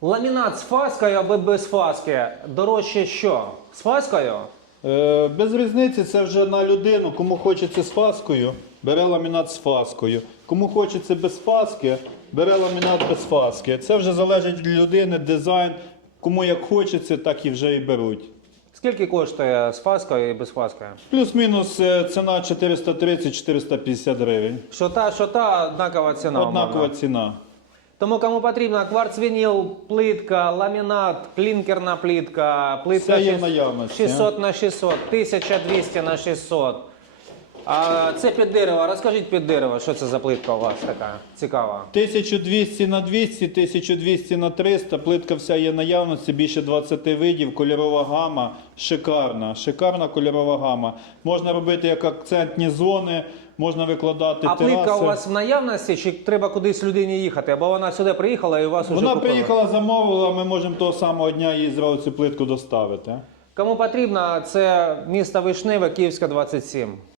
Ламінат з фаскою або без фаски дорожче що? З фаскою? Е, без різниці це вже на людину. Кому хочеться з фаскою, бере ламінат з фаскою. Кому хочеться без фаски, бере ламінат без фаски. Це вже залежить від людини, дизайн. Кому як хочеться, так і вже і беруть. Скільки коштує з фаскою і без фаски? Плюс-мінус е, ціна 430-450 гривень. Що та, що та однакова ціна. Однакова умовно. ціна. Тому кому потрібно кварцвініл, плитка, ламінат, клінкерна плитка, плитка Все є в наявності, 600 на 600, 1200 на 600. А це під дерево. Розкажіть під дерево, що це за плитка у вас така цікава. 1200 на 200, 1200 на 300, плитка вся є наявності, більше 20 видів, кольорова гама, шикарна, шикарна кольорова гама. Можна робити як акцентні зони, можна викладати А тераси. плитка у вас в наявності, чи треба кудись людині їхати? Або вона сюди приїхала і у вас уже Вона приїхала, замовила, ми можемо того самого дня їй зразу цю плитку доставити. Кому потрібно, це місто Вишневе, Київська 27.